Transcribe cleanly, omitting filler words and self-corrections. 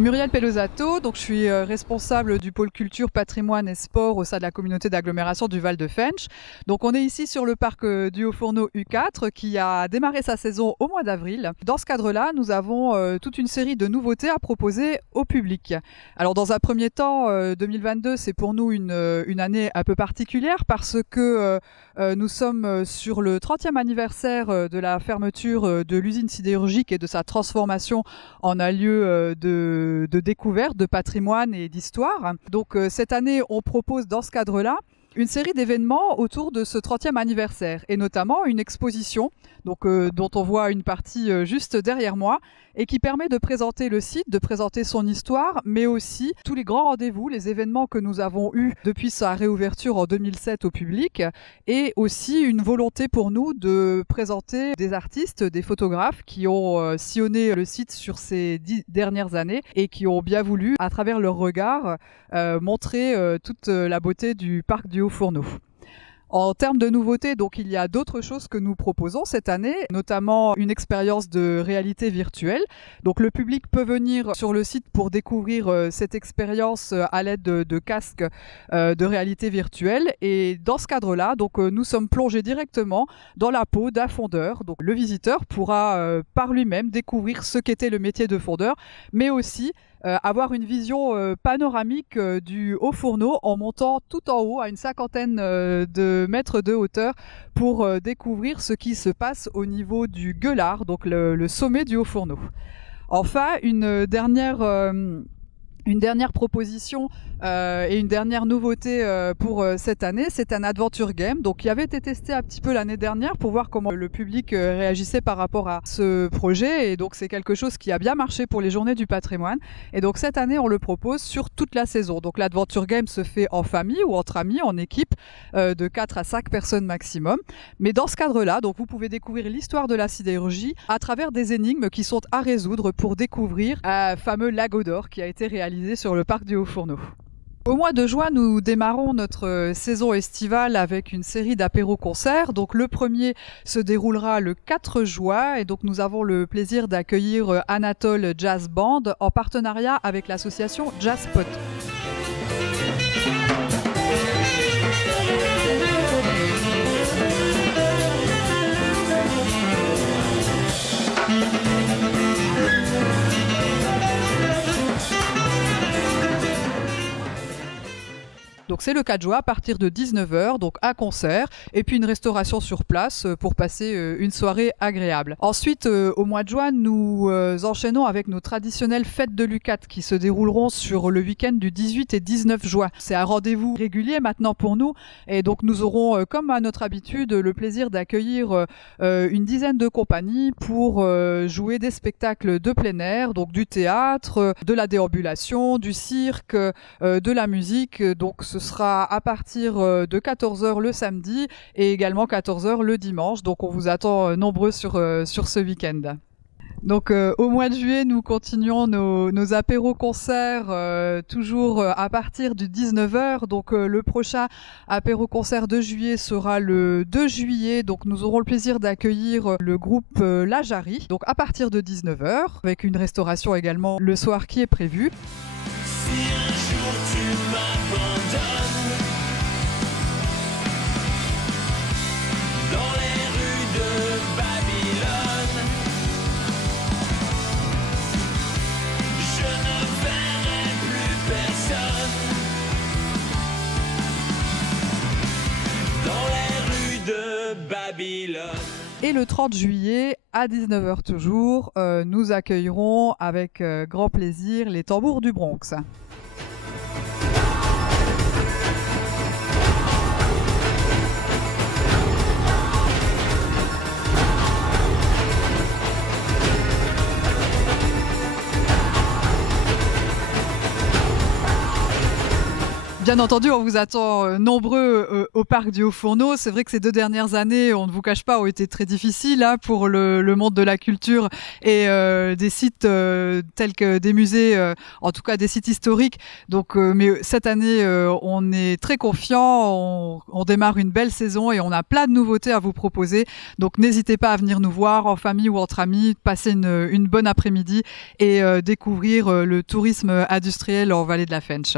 Muriel Pelosato, donc je suis responsable du pôle culture, patrimoine et sport au sein de la communauté d'agglomération du Val de Fensch. Donc on est ici sur le parc du Haut-Fourneau U4 qui a démarré sa saison au mois d'avril. Dans ce cadre-là, nous avons toute une série de nouveautés à proposer au public. Alors dans un premier temps, 2022 c'est pour nous une année un peu particulière parce que nous sommes sur le 30e anniversaire de la fermeture de l'usine sidérurgique et de sa transformation en un lieu de découverte, de patrimoine et d'histoire. Donc cette année, on propose dans ce cadre-là une série d'événements autour de ce 30e anniversaire et notamment une exposition donc, dont on voit une partie juste derrière moi et qui permet de présenter le site, de présenter son histoire, mais aussi tous les grands rendez-vous, les événements que nous avons eus depuis sa réouverture en 2007 au public et aussi une volonté pour nous de présenter des artistes, des photographes qui ont sillonné le site sur ces 10 dernières années et qui ont bien voulu, à travers leur regard, montrer toute la beauté du parc du Haut-Fourneau. En termes de nouveautés, donc, il y a d'autres choses que nous proposons cette année, notamment une expérience de réalité virtuelle. Donc, le public peut venir sur le site pour découvrir cette expérience à l'aide de casques de réalité virtuelle. Et dans ce cadre-là, donc, nous sommes plongés directement dans la peau d'un fondeur. Donc, le visiteur pourra par lui-même découvrir ce qu'était le métier de fondeur, mais aussi avoir une vision panoramique du Haut-Fourneau en montant tout en haut à une cinquantaine de mètres de hauteur pour découvrir ce qui se passe au niveau du Gueulard, donc le sommet du Haut-Fourneau. Enfin, une dernière proposition et une dernière nouveauté pour cette année, c'est un adventure game donc, qui avait été testé un petit peu l'année dernière pour voir comment le public réagissait par rapport à ce projet et donc c'est quelque chose qui a bien marché pour les journées du patrimoine et donc cette année on le propose sur toute la saison. Donc l'adventure game se fait en famille ou entre amis, en équipe de 4 à 5 personnes maximum, mais dans ce cadre-là, donc vous pouvez découvrir l'histoire de la sidérurgie à travers des énigmes qui sont à résoudre pour découvrir un fameux lago d'or qui a été réalisé sur le parc du Haut-Fourneau. Au mois de juin, nous démarrons notre saison estivale avec une série d'apéros-concerts. Donc le premier se déroulera le 4 juin et donc nous avons le plaisir d'accueillir Anatole Jazz Band en partenariat avec l'association Jazzpot. Donc c'est le 4 juin à partir de 19h, donc un concert et puis une restauration sur place pour passer une soirée agréable. Ensuite, au mois de juin, nous enchaînons avec nos traditionnelles fêtes de l'U4 qui se dérouleront sur le week-end du 18 et 19 juin. C'est un rendez-vous régulier maintenant pour nous et donc nous aurons, comme à notre habitude, le plaisir d'accueillir une dizaine de compagnies pour jouer des spectacles de plein air, donc du théâtre, de la déambulation, du cirque, de la musique. Donc ce sera à partir de 14h le samedi et également 14h le dimanche. Donc on vous attend nombreux sur ce week-end. Donc au mois de juillet, nous continuons nos apéros-concerts toujours à partir du 19h. Donc le prochain apéro-concert de juillet sera le 2 juillet. Donc nous aurons le plaisir d'accueillir le groupe La Jarry. Donc à partir de 19h, avec une restauration également le soir qui est prévue. Si un jour tu m'abandonnes dans les rues de Babylone, je ne verrai plus personne dans les rues de Babylone. Et le 30 juillet, à 19h toujours, nous accueillerons avec grand plaisir les Tambours du Bronx. Bien entendu, on vous attend nombreux au parc du Haut-Fourneau. C'est vrai que ces 2 dernières années, on ne vous cache pas, ont été très difficiles pour le monde de la culture et des sites tels que des musées, en tout cas des sites historiques. Donc, mais cette année, on est très confiants. On démarre une belle saison et on a plein de nouveautés à vous proposer. Donc, n'hésitez pas à venir nous voir en famille ou entre amis, passer une bonne après-midi et découvrir le tourisme industriel en Vallée de la Fensch.